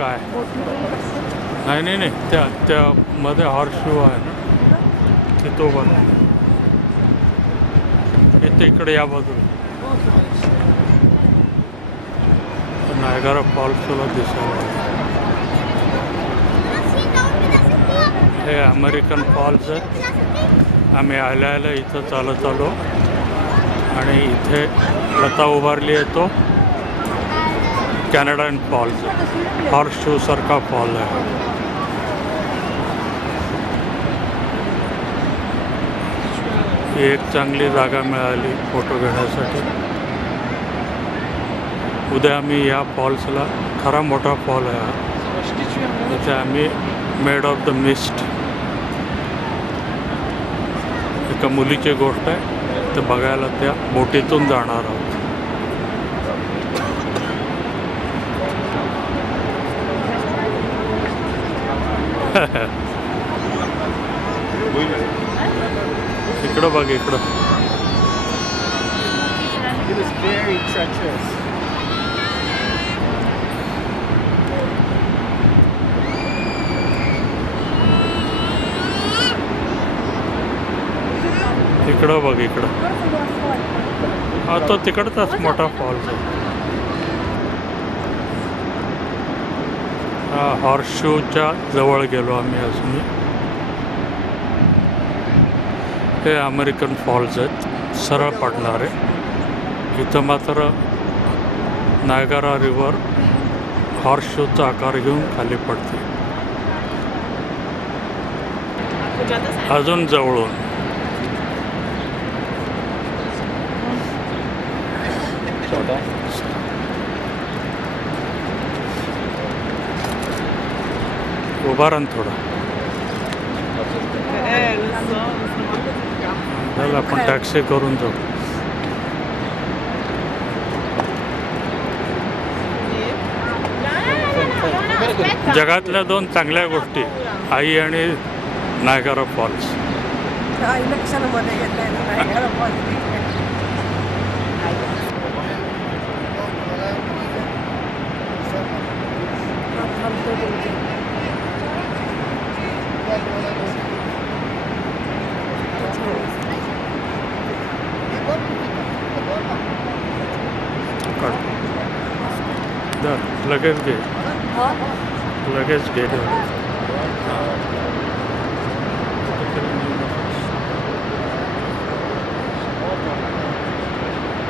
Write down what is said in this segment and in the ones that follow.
काय नाही नाही नाही त्यामध्ये हॉर्स शू आहे ना तिथं उभा इथे इकडे या बाजूला नायगारा फॉल्स तुला दिसायला हे अमेरिकन फॉल्स आहेत. आम्ही आल्या इथं चालत आलो आणि इथे लता उभारली आहे तो कॅनडायन फॉल्स हॉर्स शू सारखा फॉल आहे. ही एक चांगली जागा मिळाली फोटो घेण्यासाठी. उद्या आम्ही या फॉल्सला खरा मोठा फॉल आहे हा. इथे आम्ही मेड ऑफ द मिस्ट एका मुलीची गोष्ट आहे ते बघायला त्या बोटीतून जाणार आहोत. इकडं बघ इकडं इकडं बघ इकडं हा तो तिकडचाच मोठा फॉल्स आहे. हा हॉर्स शूच्या जवळ गेलो आम्ही अजून. हे अमेरिकन फॉल्स आहेत सरळ पडणारे. इथं मात्र नायगारा रिव्हर हॉर्स शूचा आकार घेऊन खाली पडते अजून जवळून. उभारण थोडं चल आपण टॅक्सी करून जाऊ. जगातल्या दोन चांगल्या गोष्टी आई आणि नायगारा फॉल्स. लगेच घे लगेच घे.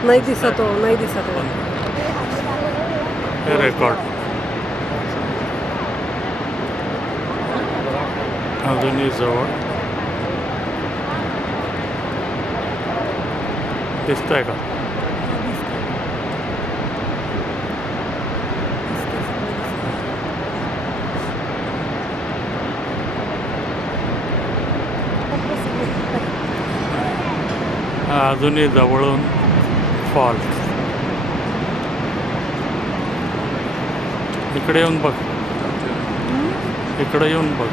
नाही दिसत हो नाही दिसत हो. हे रेकॉर्ड अजूनही जवळ दिसतंय का? अजूनही जवळून फॉल. इकडे येऊन बघ इकडे येऊन बघ.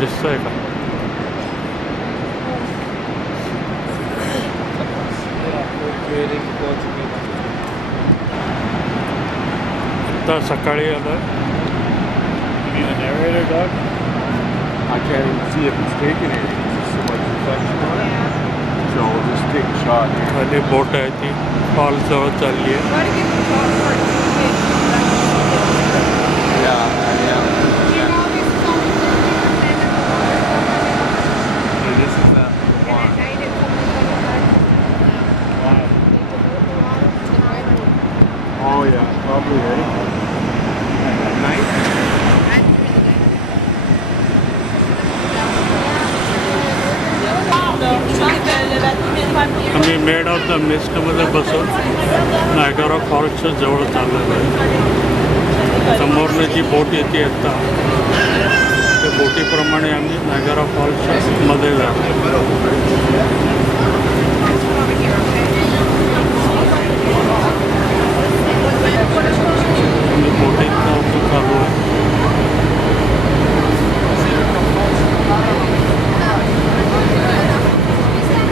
दिसतंय का? आता सकाळी आलं. The narrator, Doug? I can't even see if it's taking it. There's so much reflection on it. So we'll just take a shot here. खाली बोट आहे ती फॉल जवळ चालली आहे. This is that one. Oh yeah, probably right. At night. आम्ही made of the मिस्टमध्ये बसून Niagara फॉल्सच्या जवळ चाललेलो आहे. समोरनं जी बोट येते आता त्या बोटीप्रमाणे आम्ही नायगारा फॉल्सच्या मध्ये जातो. बोटीत चालू आहे.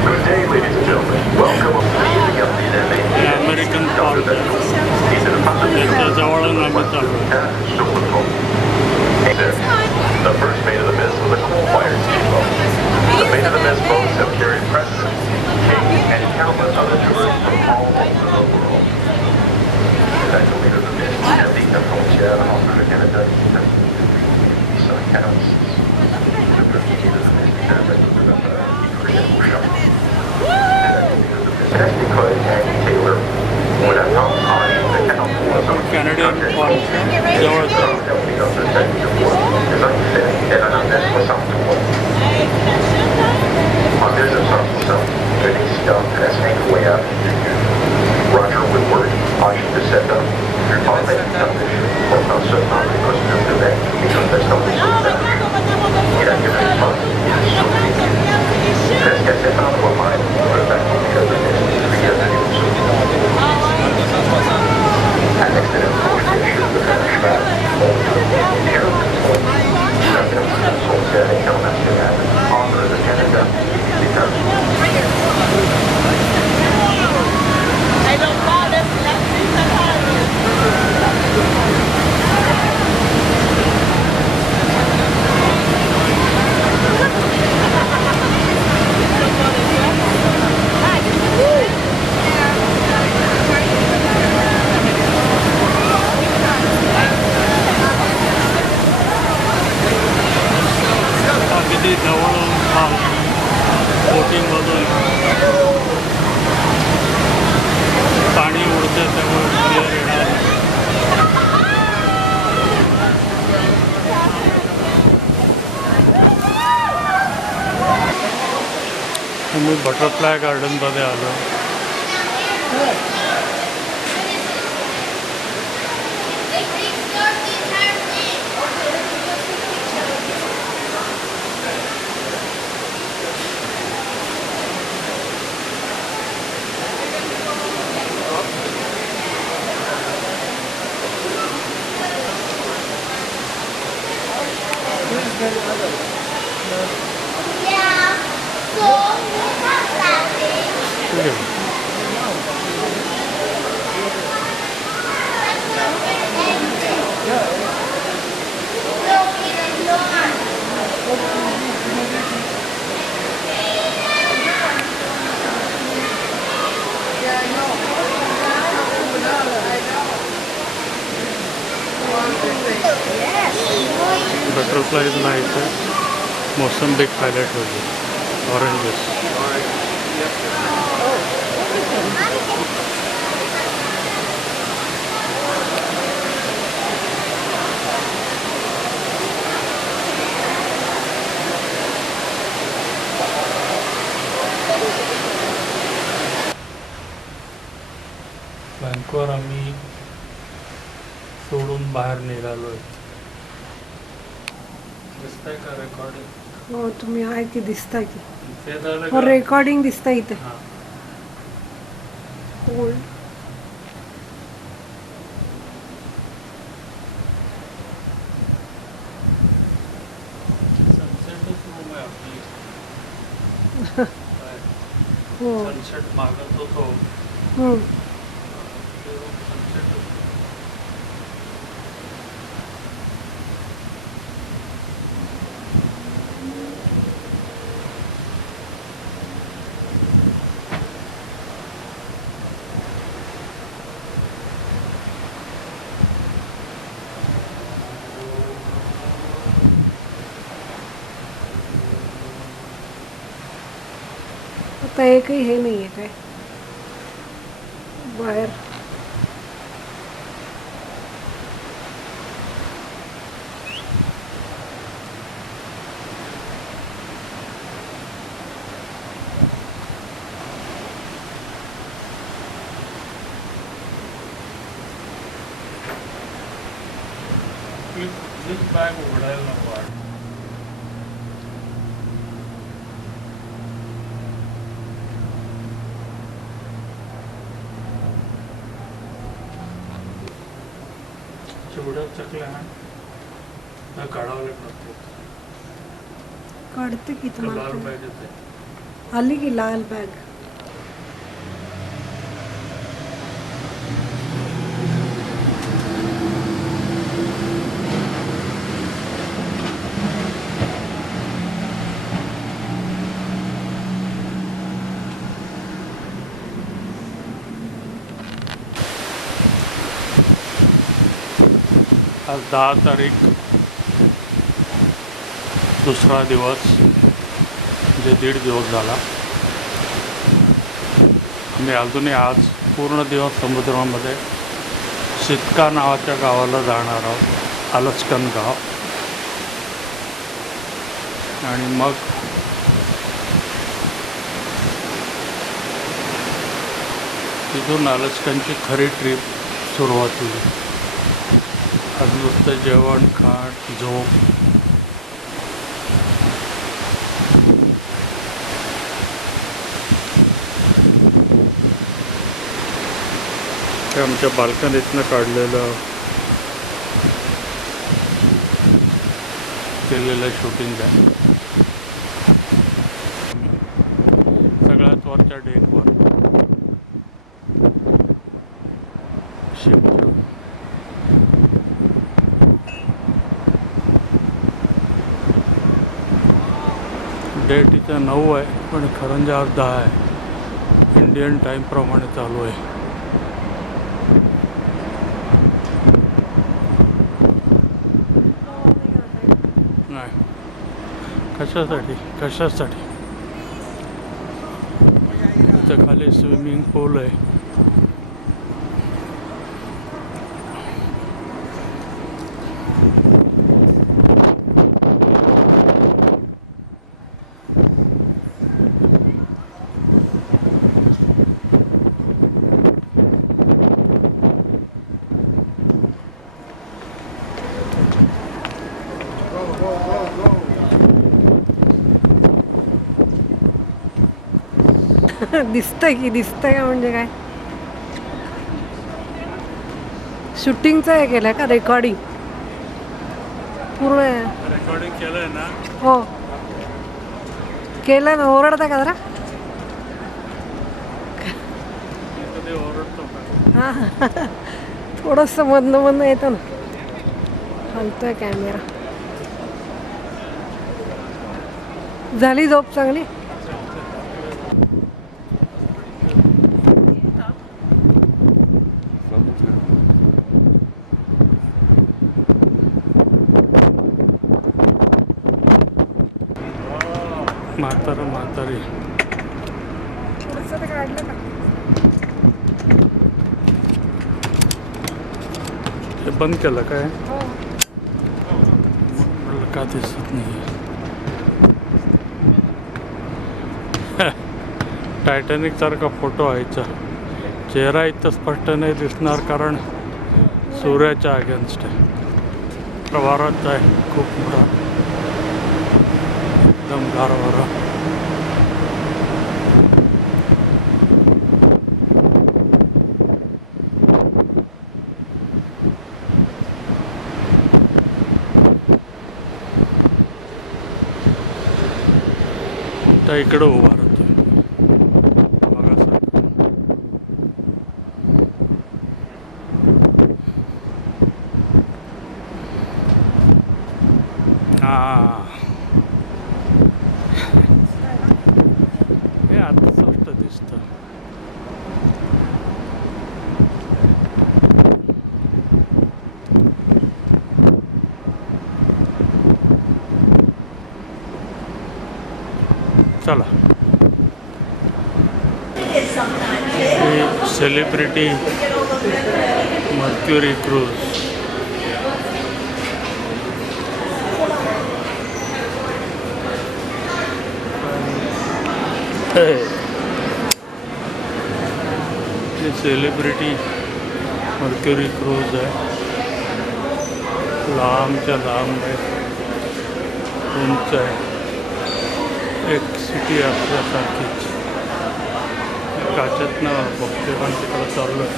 Good day, ladies and gentlemen. Welcome. Easing up the The first Maid of the Mist was a coal-fired steamboat. The Maid of the Mist boats have carried presidents, kings, and countless other tourists from all over the world. La Maid of the Mist navigue la frontière entre le Canada et les États-Unis depuis 1846. Le premier Maid of the Mist était un bateau de vapeur qui courait au champ. Technically, Andy Taylor would have helped on the canal was Canadian फॉलच्या जवळचं Roger Woodward optioned to set up your automated television or not set up because of the event because that's not the same thing. Il a que des spots, il est survécu. Presque à cet endroit même, le bateau de la An accident forced the ship to crash back onto the Carolyn Point. La frontière internationale entre le Canada et les États-Unis. अगदी जवळून बोटिंगमधून पाणी उडते त्यामुळे clear येणार. मी butterfly गार्डनमध्ये आलो. ठीक आहे. Butterflies nice है. Mozambique pilot हो गई. Oranges. बँकवर आम्ही सोडून बाहेर निघालोय. दिसतंय का रेकॉर्डिंग? हो तुम्ही आहे की दिसताय की ते झालं हो का? रेकॉर्डिंग दिसतंय इथे. हां. होल्ड सनसेटच रूम आहे आपली. हो सनसेट मागत होतो. हम्म. ते रूम सनसेट आता एकही हे नाही आहे काय बाहेर. कुठलीच बॅग उघडायला नको वाटत. चिवड्या चकल्या ना काढावं प्रत्येक. काढते की लाल तुम्हाला बॅग येते. आली की लाल बॅग. आज 10 तारीख, दुसरा दिवस, म्हणजे 1.5 दिवस झाला. आम्ही अजूनही आज पूर्ण दिवस समुद्रामध्ये सितका नावाच्या गावाला जाणार आहोत, आलस्कन गाव. आणि मग तिथून आलस्कनची खरी ट्रिप सुरुवात होईल. आज नुसतं जेवण, खाट, झोप. हे आमच्या बाल्कनीतनं काढलेलं केलेलं शूटिंग आहे. सगळ्यात वरच्या डेकवर शिपच्या डेट इथं 9 आहे, पण खरंजावर 10 आहे. इंडियन टाईमप्रमाणे चालू आहे. नाही, कशासाठी इथं खाली स्विमिंग पूल आहे. दिसतंय का म्हणजे काय? शूटिंगचं हे केलंय का? रेकॉर्डिंग पूर्ण रेकॉर्डिंग केलंय ना? हो केलं ना. ओरडता का जरा? कधी ओरडतो का? हां थोडंसं मधनं येतं ना. हलतोय कॅमेरा. झाली झोप चांगली? म्हातारी काढलं का? हे बंद केलं काय? हो. मला का दिसत नाही? टायटॅनिक सारखा फोटो व्हायचा. चेहरा इथं स्पष्ट नाही दिसणार, कारण सूर्याच्या अगेन्स्ट आहे. प्रवारात आहे खूप मोठा, एकदम गारवारा. त्या इकडं उभा राहतो बघा सर. हां, हे आता स्पष्ट दिसतं. चला, ही सेलिब्रिटी मर्क्युरी क्रूज. ही सेलिब्रिटी मर्क्युरी क्रूज आहे. लांबच्या लांब आहे, उंच आहे, एक सिटी असल्यासारखीच. काचेतनं बघते, पण तिकडं चाललं आहे.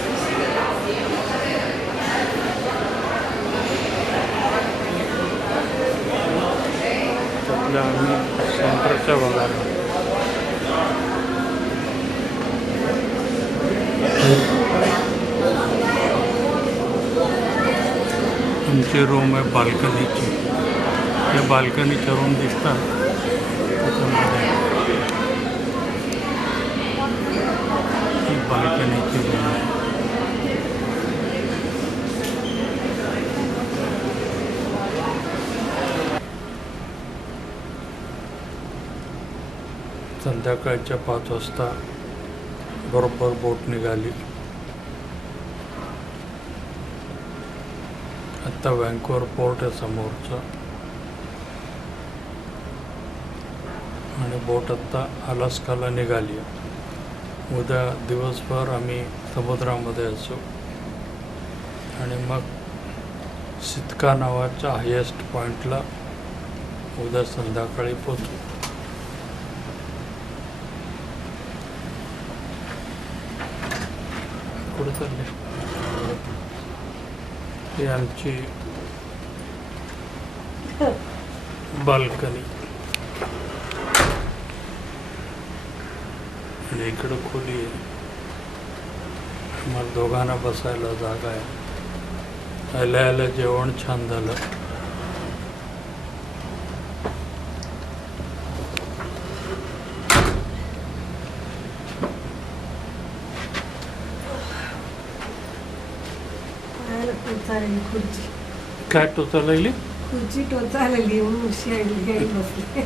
त्यातल्या आम्ही सेंटरच्या भागात. आमची रूम आहे बाल्कनीची. या बाल्कनीच्या रूम दिसतात त्याच्यामध्ये. ही बाल्कनीची रूम आहे. संध्याकाळच्या 5 वाजता बरोबर बोट निघाली. आत्ता व्हँकुव्हर पोर्ट आहे समोरचं आणि बोट आत्ता अलास्काला निघाली. उद्या दिवसभर आम्ही समुद्रामध्ये असू आणि मग सितका नावाच्या हायेस्ट पॉईंटला उद्या संध्याकाळी पोचू. कुठे चालले? ही आमची बाल्कनी आणि इकडं खोली आहे. मला दोघांना बसायला जागा आहे. आल्या आल्या जेवण छान झालं. खुर्ची काय टोचा लागली? खुर्ची टोचायला म्हणून उशी घ्यायला बसले.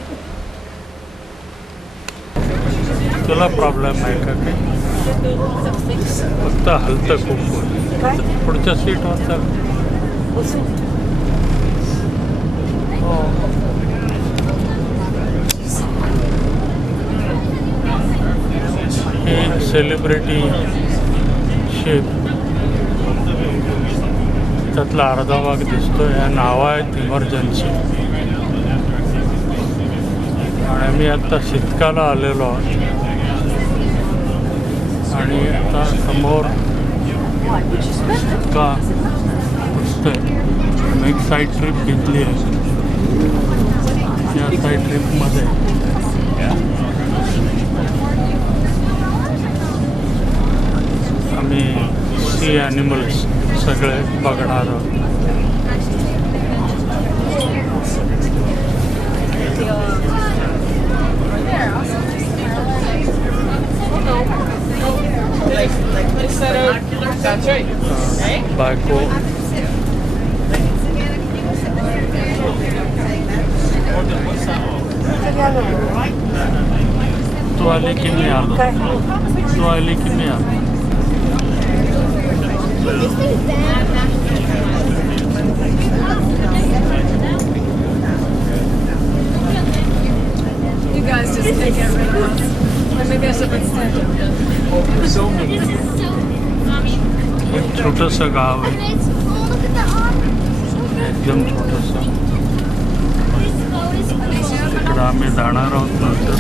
तुला प्रॉब्लेम आहे का काही? फक्त हलतं खूप. काय पुढच्या सीटवर चाल. हे सेलिब्रिटी शेप त्यातला अर्धा भाग दिसतोय. या नावं आहेत इमर्जन्सी. आणि मी आत्ता सितकाला आलेलो आहोत आणि आता समोर सितका दिसतोय. मी एक साईड ट्रिप घेतली आहे. या साईड ट्रिपमध्ये आम्ही सी ॲनिमल्स सगळे बघणार आहोत. बायको तू आली की मी आलो. तू आली की मी आलो. You guys just can't get rid of us. Maybe I should instead. एक छोटंसं गाव आहे. एकदम छोटंसं. तिकडं आम्ही जाणार आहोत नंतर.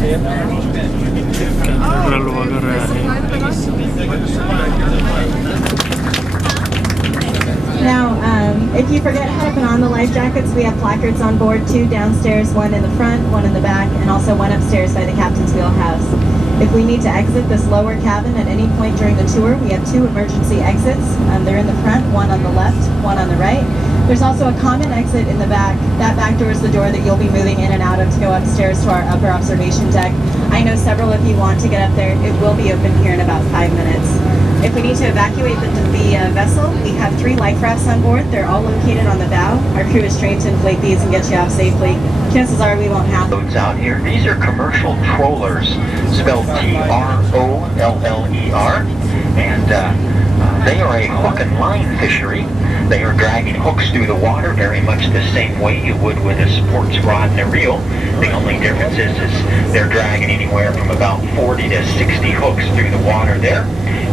कॅथेड्रल वगैरे आहे. Now, if you forget how to put on the life jackets, we have placards on board, 2 downstairs, 1 in the front, 1 in the back, and also 1 upstairs by the captain's wheelhouse. If we need to exit this lower cabin at any point during the tour, we have 2 emergency exits. They're in the front, 1 on the left, 1 on the right. There's also a common exit in the back. That back door is the door that you'll be moving in and out of to go upstairs to our upper observation deck. I know several of you want to get up there. It will be open here in about 5 minutes. If we need to evacuate the vessel, we have 3 life rafts on board. They're all located on the bow. Our crew is trained to inflate these and get you out safely. Chances are we won't have Boats out here. These are commercial trawlers, spelled T-R-O-L-L-E-R, and they are a hook and line fishery. They are dragging hooks through the water very much the same way you would with a sports rod and a reel. The only difference is they're dragging anywhere from about 40 to 60 hooks through the water there.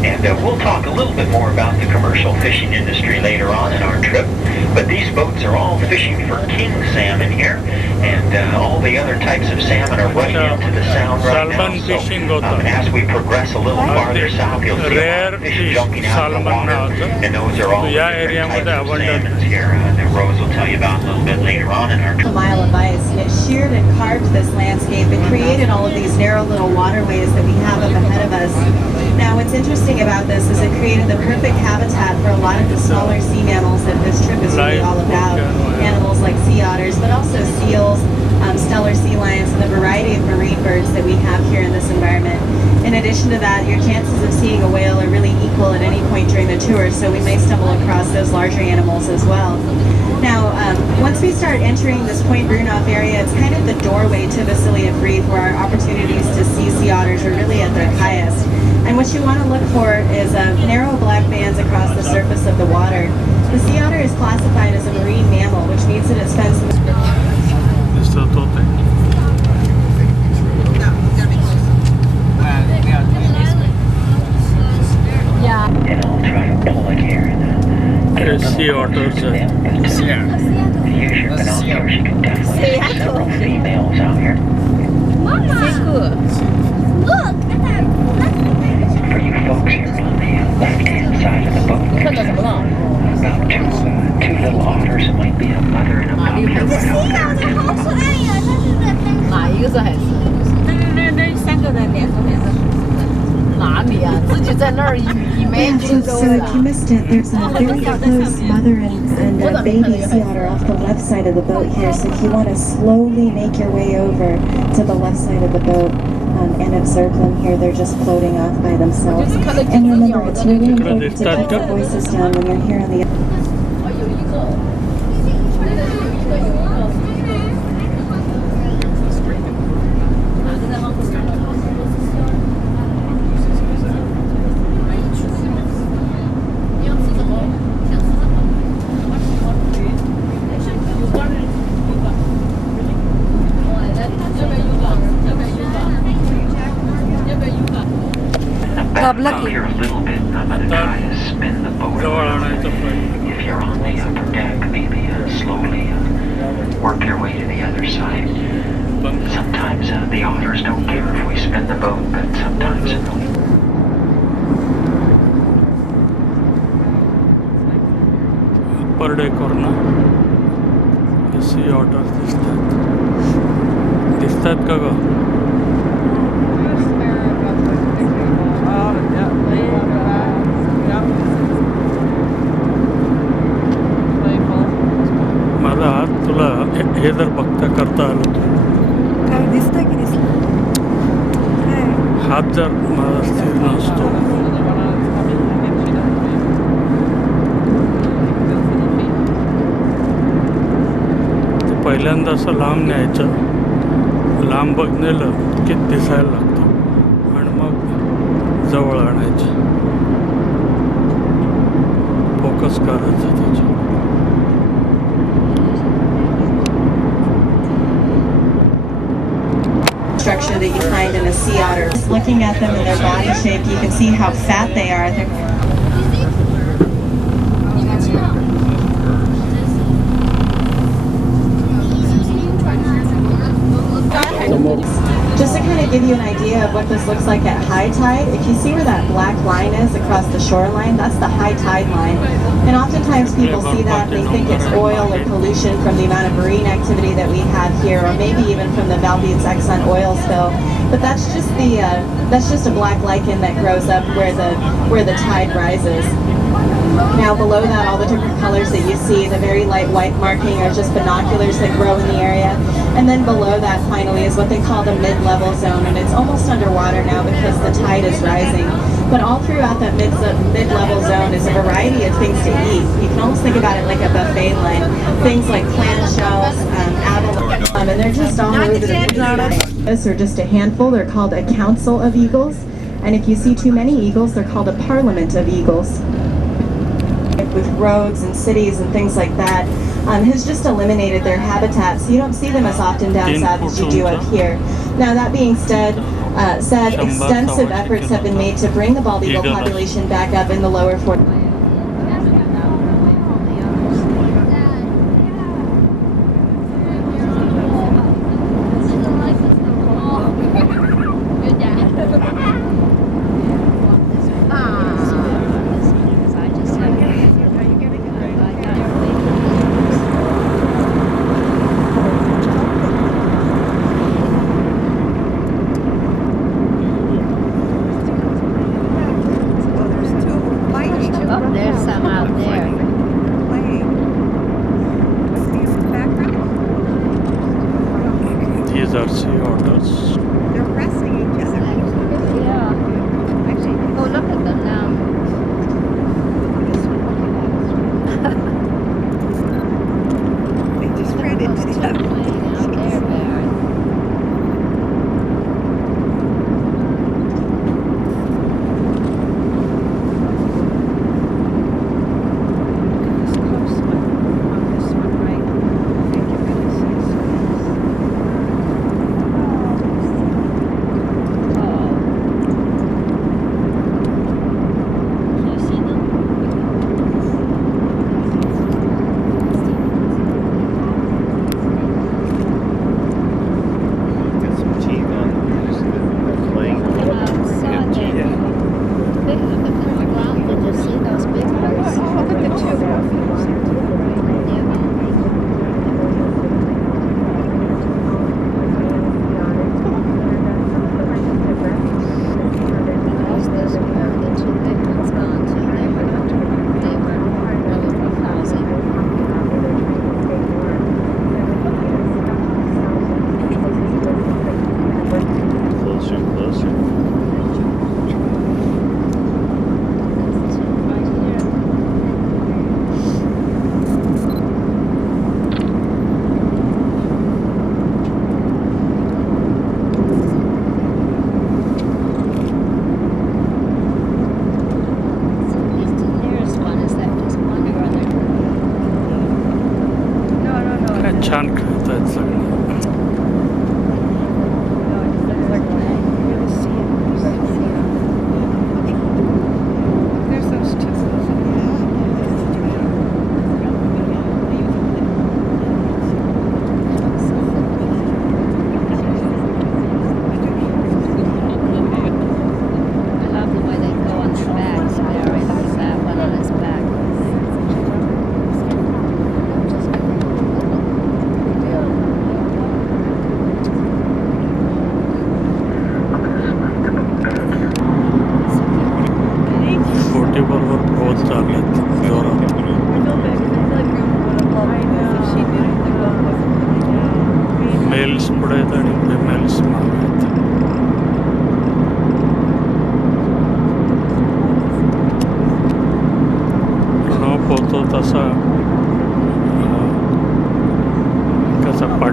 And we'll talk a little bit more about the commercial fishing industry later on in our trip. But these boats are all fishing for king salmon here, and all the other types of salmon are running into the sound right now. Salmon fishing So as we progress a little farther south, you'll see a lot rare of fish fish, jumping out of the salmon water, नावाचं. and those are all So the या different एरियामध्ये types of abundant. salmons here that Rose will tell you about a little bit later on in our trip. a mile of ice, and it sheared and carved this landscape and created all of these narrow little waterways that we have up ahead of us. Now, what's interesting about this is it created the perfect habitat for a lot of the smaller sea mammals that this trip is really all about. Animals like sea otters, but also seals, stellar sea lions, and the variety of marine birds that we have here in this environment. In addition to that, your chances of seeing a whale are really equal at any point during the tour, so we may stumble across those larger animals as well. Now, once we start entering this Point Brunoff area, it's kind of the doorway to Vasiliyev Reef, where our opportunities to see sea otters are really at their highest. And what you want to look for is narrow black bands across the surface of the water. The sea otter is classified as a marine mammal, which means that it spends... Mr. Tote. And I'll try to pull it here. Sea otters. Use your binoculars, you can definitely see several females out here. For you folks here on the left-hand side of the boat, there's about two little otters. It might be a mother and a pup. 哪一个是海狮？那三个人连着哪里啊？自己在那儿以没 Yeah, 听 so 说 if 的。 you missed it, there's a very close mother and baby sea otter off the left side of the boat here. So if you want to slowly make your way over to the left side of the boat and observe them here, they're just floating off by themselves. And remember, it's really important to keep your voices down when you're here on the... 有一个，有一个。哪个在往后看？ Up here a little bit, I'm going to try to spin the boat around. If you're on the upper deck, maybe slowly work your way to the other side. Sometimes the otters don't care if we spin the boat, but sometimes it don't. Per day करना सी otter दिसतात का ग मला तुला हे जर बघता करता आलं काय दिसतं की दिसलं काय हात जर माझा स्थिर नसतो ते पहिल्यांदा असं लांब न्यायचं लांब नेलं की दिसायला लागतं आणि मग जवळ आणायचं फोकस करायचं त्याच्यावर structure that you find in a sea otter. Just looking at them in their body shape, you can see how fat they are. Just to kind of give you an idea of what this looks like at high tide, if you see where that black line is across the shoreline, that's the high tide line. And oftentimes people see that and they think it's oil or pollution from the amount of marine activity that we have here, or maybe even from the Valdez Exxon oil spill. But that's just a black lichen that grows up where the tide rises. Now below that, all the different colors that you see, the very light white marking are just binoculars that grow in the area. And then below that finally is what they call the mid-level zone, and it's almost underwater now because the tide is rising. But all throughout that mid-level zone is a variety of things to eat. You can almost think about it like a buffet line. Things like clam shells, abalone, and they're just all over the place. Or just a handful, they're called a council of eagles. And if you see too many eagles, they're called a parliament of eagles. With roads and cities and things like that, has just eliminated their habitats. You don't see them as often down south as you do up here. Now that being said, extensive efforts have been made to bring the bald eagle population back up in the lower 40. There's some out there. These are sea otters. They're pressing each other. Yeah.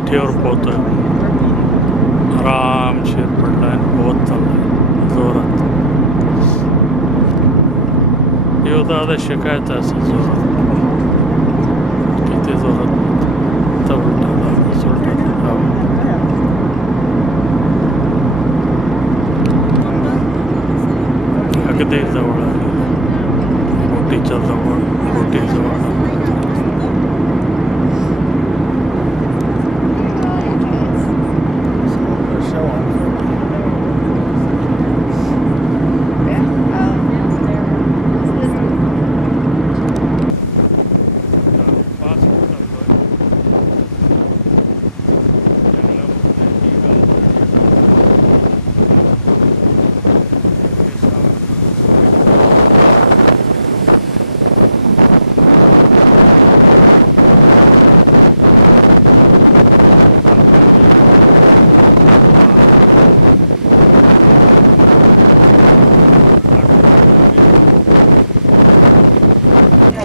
काठीवर पोहतोय आरामशीर पडलाय आणि पोहत चाललाय जोरात. येऊदा आता शिकायचं असं जोरात. किती जोरात अगदी जवळ आली बोटीच्या जवळ बोटीजवळ.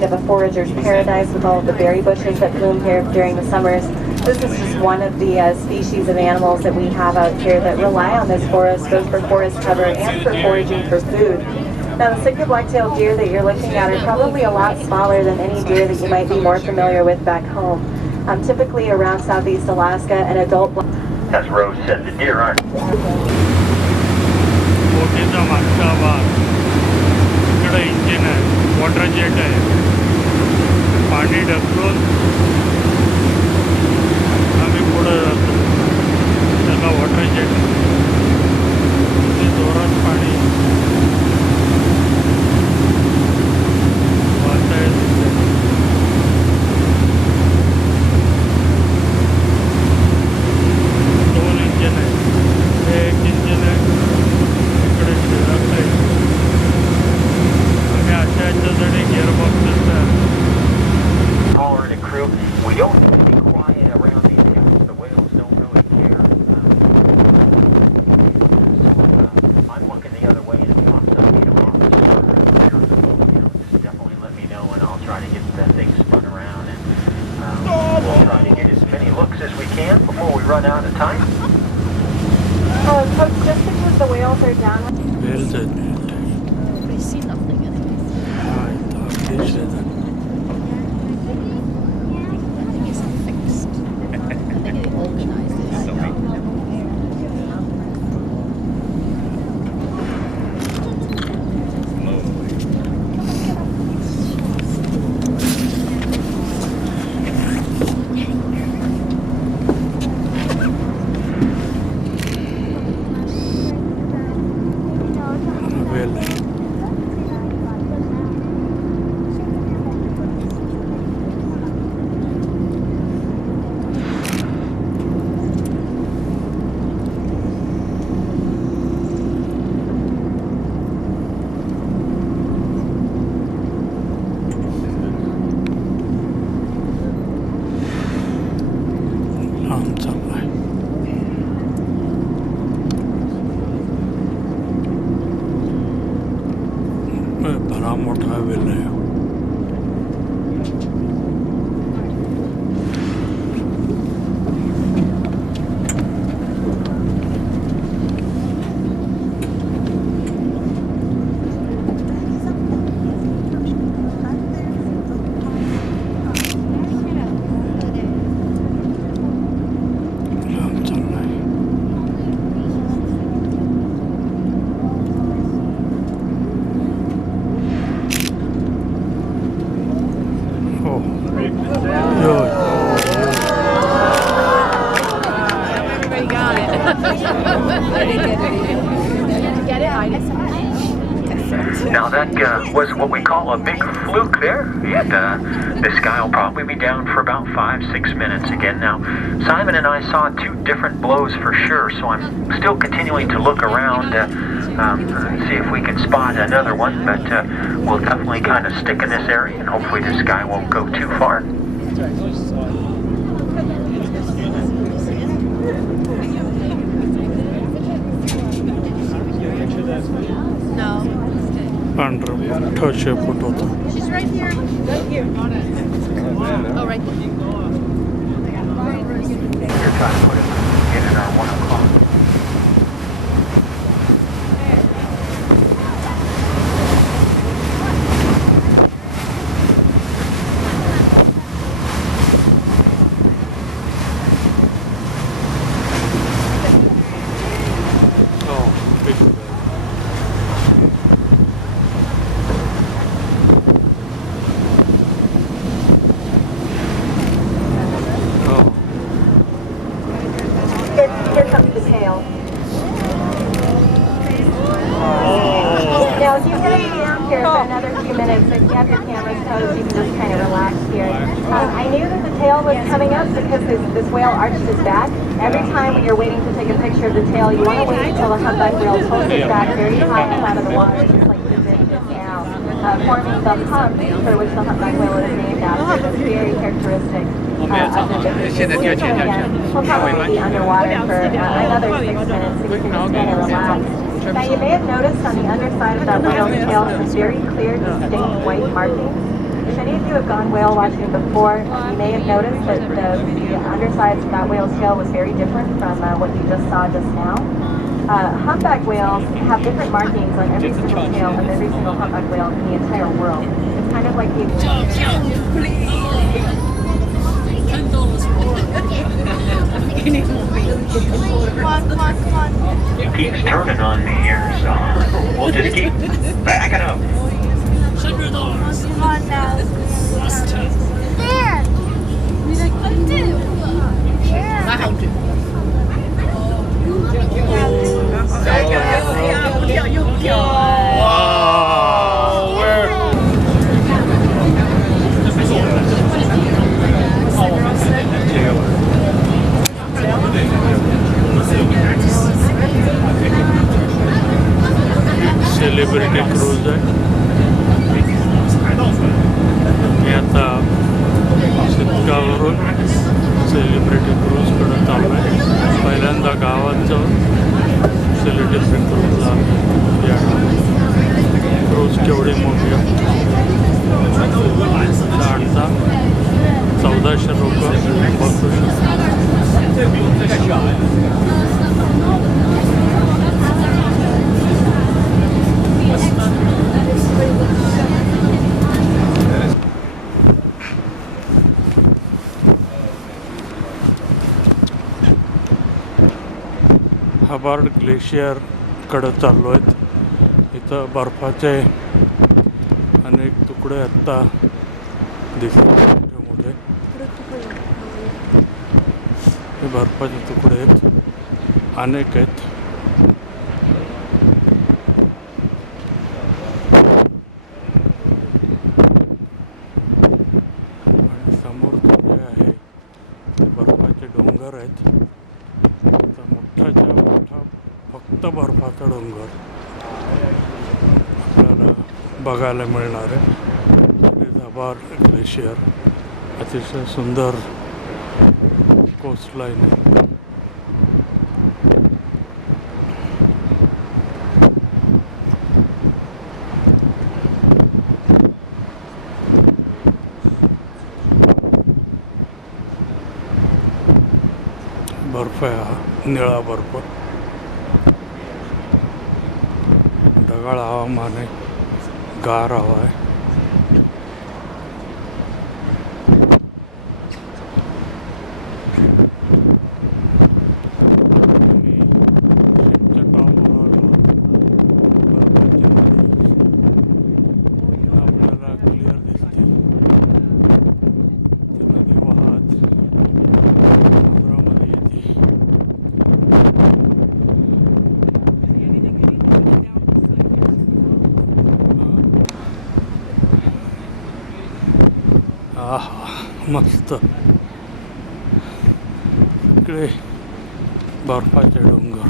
Of a forager's paradise with all of the berry bushes that bloom here during the summers. This is just one of the species of animals that we have out here that rely on this forest, both for forest cover and for foraging for food. Now the Sitka black-tailed deer that you're looking at are probably a lot smaller than any deer that you might be more familiar with back home. Typically around southeast Alaska, an adult... As Rose said, the deer aren't. बोटीचा मागचा भाग इकडे engine आहे, water jet आहे. पाणी ढकलून आम्ही पुढे जातो त्याला वॉटर जेट. किती जोरात पाणी वाहतंय तिथे. दोन इंजिन आहे, हे एक इंजिन आहे इकडे शिरत आहे आणि अशा ह्याच्यासाठी गिअरबॉक्सेस आहे. Tolerant crew, we don't need to be quiet around these guys. The whales don't really care. I'm looking the other way, and if you want to meet them off the shore, just definitely let me know, and I'll try to get that thing spun around, and we'll try to get as many looks as we can before we run out of time. Coach, just because the whales are down... Whales आहेत मोठे. I see nothing in it. हा इथं fish आहेत. भला मोठा well आहे. Now that was what we call a big fluke there, and this guy will probably be down for about 5-6 minutes again. Now, Simon and I saw 2 different blows for sure, so I'm still continuing to look around see if we can spot another one, but we'll definitely kind of stick in this area, and hopefully this guy won't go too far. पांढरं मोठं शेपूट होतं. She's right here. Right here. Oh, right there. Your time put in at our 1 o'clock. Oh, big bag. Oh, Here comes the tail. Now, he's going to be down here for another few minutes, so if you have your cameras closed, you can just kind of relax here. I knew that the tail was coming up because this whale arched his back. Every time when you're waiting to take a picture of the tail, you want to wait until the humpback whale pulls his back very high up out of the water, just like he did just now, forming the hump for which the humpback whale is named after. That's very characteristic of the Pacific. We'll probably be underwater for another 6 minutes, so we can just kind of relax. Now, you may have noticed on the underside of that whale's tail some very clear, distinct white markings. If any of you have gone whale watching before, you may have noticed that the underside of that whale's tail was very different from what you just saw just now. Humpback whales have different markings on every single tail of every single humpback whale in the entire world. It's kind of like the It keeps turning on me here, so we'll just keep backing up. wow, where? Celebrity cruise आहे. मी आता सिटकावरून celebrity क्रूजकडे चालू आहे. पहिल्यांदा गावात जाऊन celebrity क्रूजला cruise केवढी मोठी आहे. आणता 1400 लोक बसू शकतात. हबार्ड ग्लेशियरकडे चाललो आहेत. इथं बर्फाचे अनेक तुकडे आत्ता दिसतात मोठे मोठे. हे बर्फाचे तुकडे आहेत, अनेक आहेत. आणि समोर जे आहे ते बर्फाचे डोंगर आहेत. मोठाच्या मोठा फक्त बर्फाचा डोंगर आपल्याला बघायला मिळणार आहे. हबार्ड ग्लेशियर अतिशय सुंदर कोस्टलाईन आहे. बर्फ आहे हा, निळा बर्फ. ढगाळ हवामान आहे, गार हवा आहे. मी शिपच्या टॉपवर आलो. बर्फाची नदी आपल्याला क्लिअर दिसते. ती नदी वाहत समुद्रामध्ये येते. आहा, मस्त. इकडे बर्फाचे डोंगर.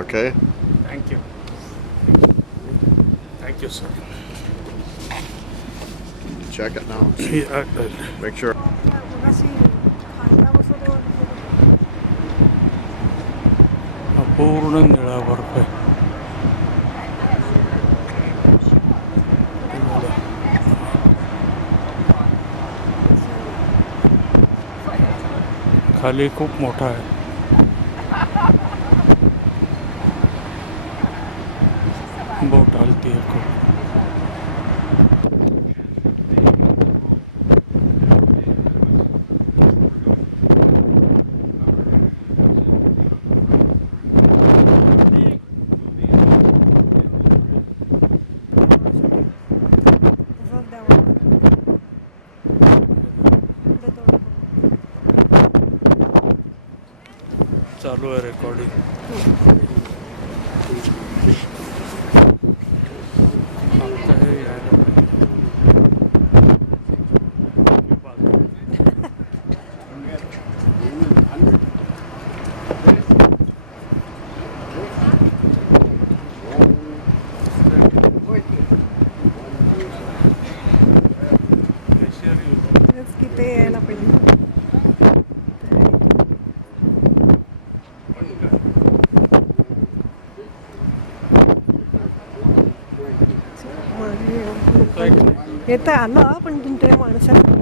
Okay. Thank you. Thank you, sir. check it now. Make sure. मगाशी खायला बसवतो हा पूर्ण निळा बर्फ आहे. खाली खूप मोठा आहे. बोट हलती है खूप. तसंच द्यावं इकडे तोड चालू आहे रेकॉर्डिंग. आमचं हे यायला तेच की ते यायला पाहिजे हे तर आलं पण तुमच्या माणसात